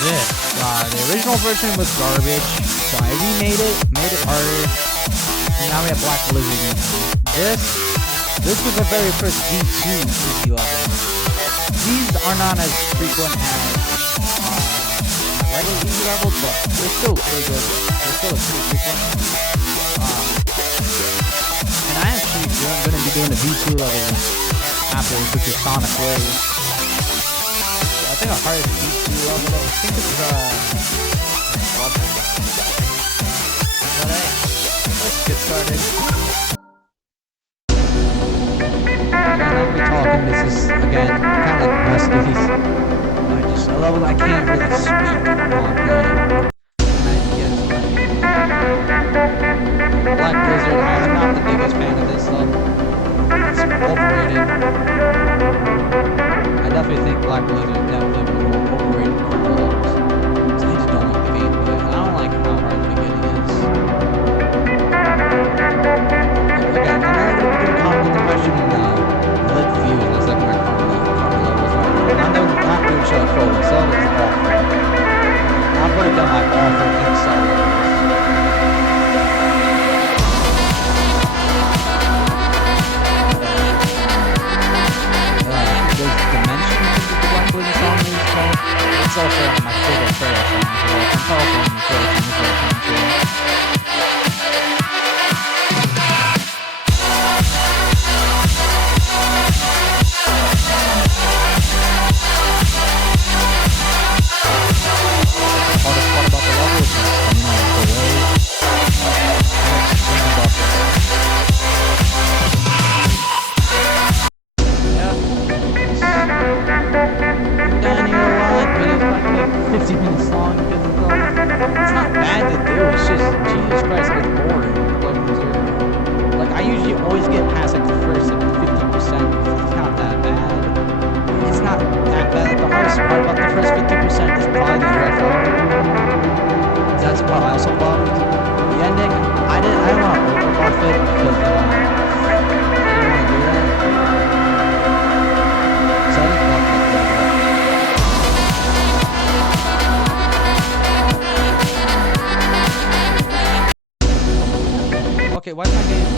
This, the original version was garbage, so I remade it, made it harder, and now we have Black Blizzard EZ. This was the very first V2 EZ level. These are not as frequent as regular EZ levels, but they're still pretty good. They're still pretty frequent. And I actually going to be doing a V2 level afterwards, which is Sonic Wave. I think a hardest V2 level though. I think it's But hey, let's get started. Again, I'll be talking. This is again kind of like the rest of these. Just a level I can't really speak while playing. Black Blizzard, I'm not the biggest fan of this level. It's overrated. I definitely think Black Blizzard is definitely one of the more overrated Cardinal levels. So I just don't like the game, but I don't like how hard the beginning is. Again, I'm not going to be doing Cardinal Depression and lit views unless like my Cardinal levels right now. I'm not doing shut full. This level is awful. I'm putting down my awful Excel levels. It's also one of my favorite trail songs. It's also one of my favorite songs too. The hardest part about the level is just, the way I'm down here a lot, but it's like 50 minutes long because it's not bad to do. It's just, Jesus Christ, it's boring. Like, I usually always get past like the first like 50%. It's not that bad. It's not that bad. Like, the hardest part about the first 50% is probably the UFO. That's what I also loved. The ending, I didn't want to overbuff it because I didn't want to do that. So I just buffed it a little bit. Okay, why's my game?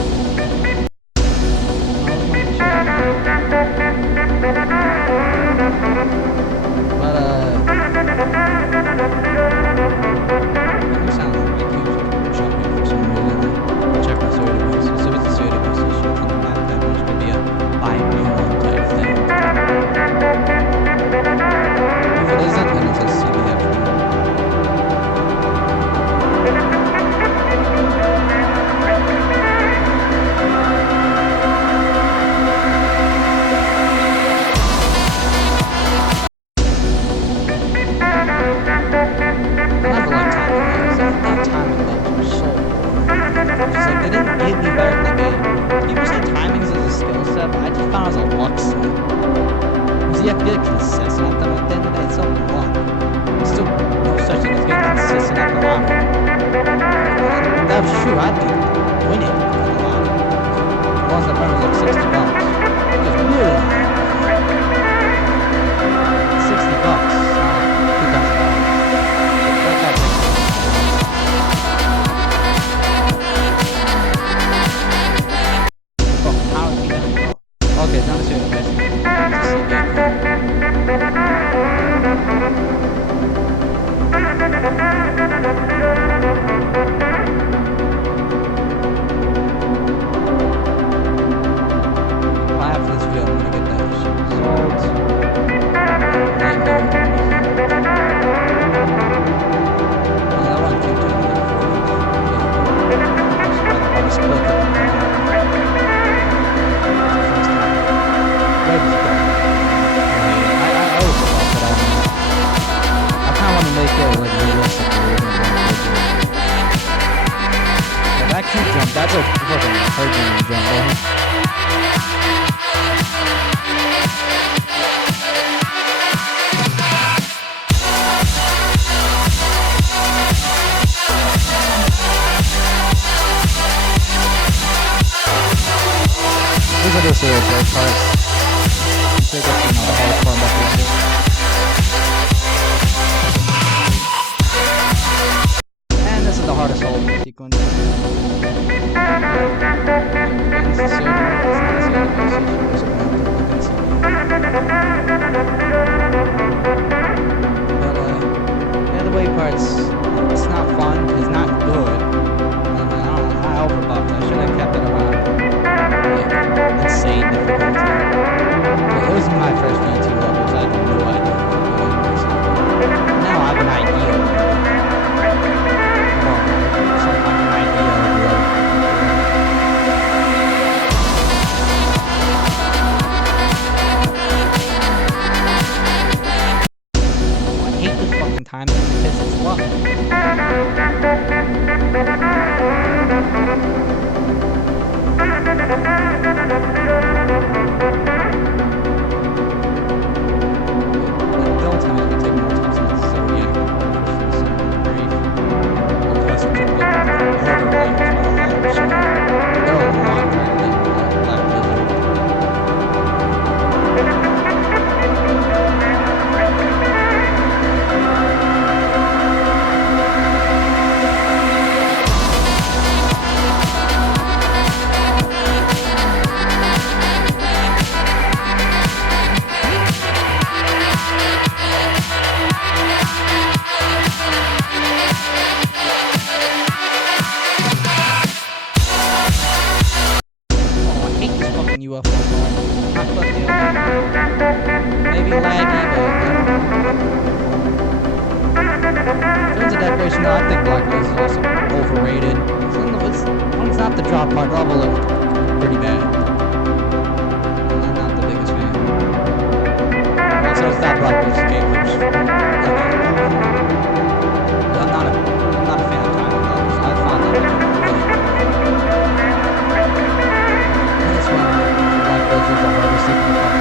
But it sounds like my keeps jumping for some reason. I'll check my soda base. So if it's a soda base issue, I think that much could be a buy a new one type thing. If it isn't, then it's a CBF thing. Hit me better in the game. People say timings is a skill set, but I just found it was a luck set. Because you have to be consistent at the end of the day, it's all luck. There's still no such thing as being consistent at the lottery. If that was true, I'd be winning at the lottery. The ones that run was like $60. Just really $60, not $2,000. That guy's like okay, it's not a serious question. It's a CBA after this video, I'm gonna get that shit. So Night mode. That one came to like 40s. That's probably the hardest click of the first time. Way was good. I overlooked it all. I kind of want to make it like realistic. That cute jump, that's a fucking hard jump, bro. These are just little break parts. They get, the hardest part about the end. And this is the hardest hold sequence. But the way parts, it's not fun, it's not good. And I overbuffed. I should have kept it around like insane difficulty. But it was my first V2 levels. I had no idea what to do. Now I have an idea. So I have an idea of what. I hate this fucking time because it's luck. Don't tell me I can take more times than Zodiac. Unless it's just like harder levels by a lot. So they're a lot harder than Black Blizzard. UFO part. Not fucking maybe laggy, but in terms of decoration, though, I think Black Blaze is also overrated. It's not the drop part. Drop will look pretty bad. I'm not the biggest fan. Also, it's not Black Blaze's gameplay. I'm not a fan of time levels. I found that really that's why Black Blaze is the hardest thing to find.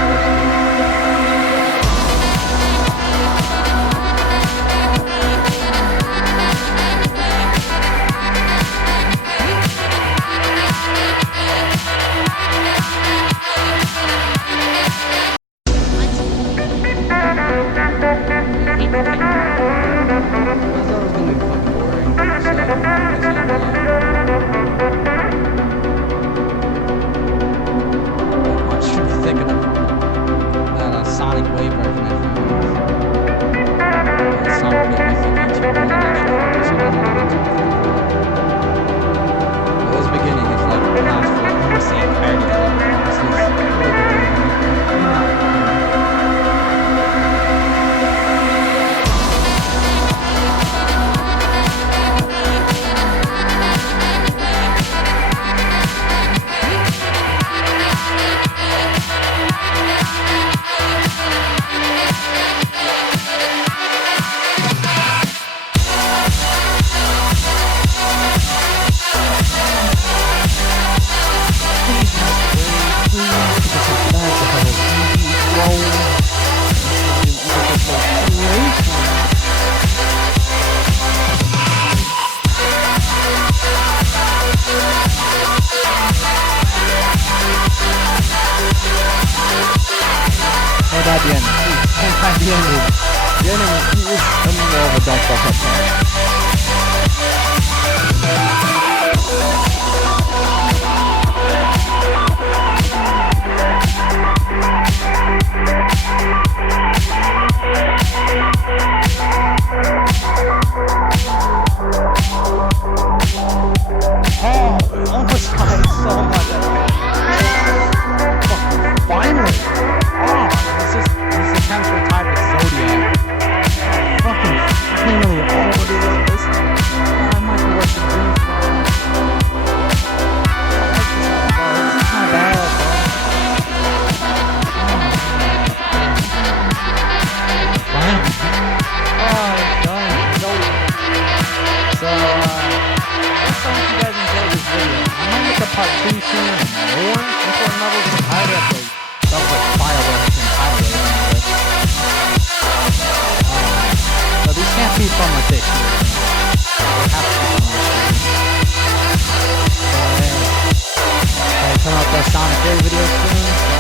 At the end. At the end is more of a dump fuck up time. Oh, almost died so much. Finally! Oh, this is if you guys enjoyed this video. I might make a part 2 soon and more important levels, because I already have like levels like fireworks and highways on the list. But these can't be fun like this here. They have to be fun like this. So, hey, come out with Sonic Day video soon.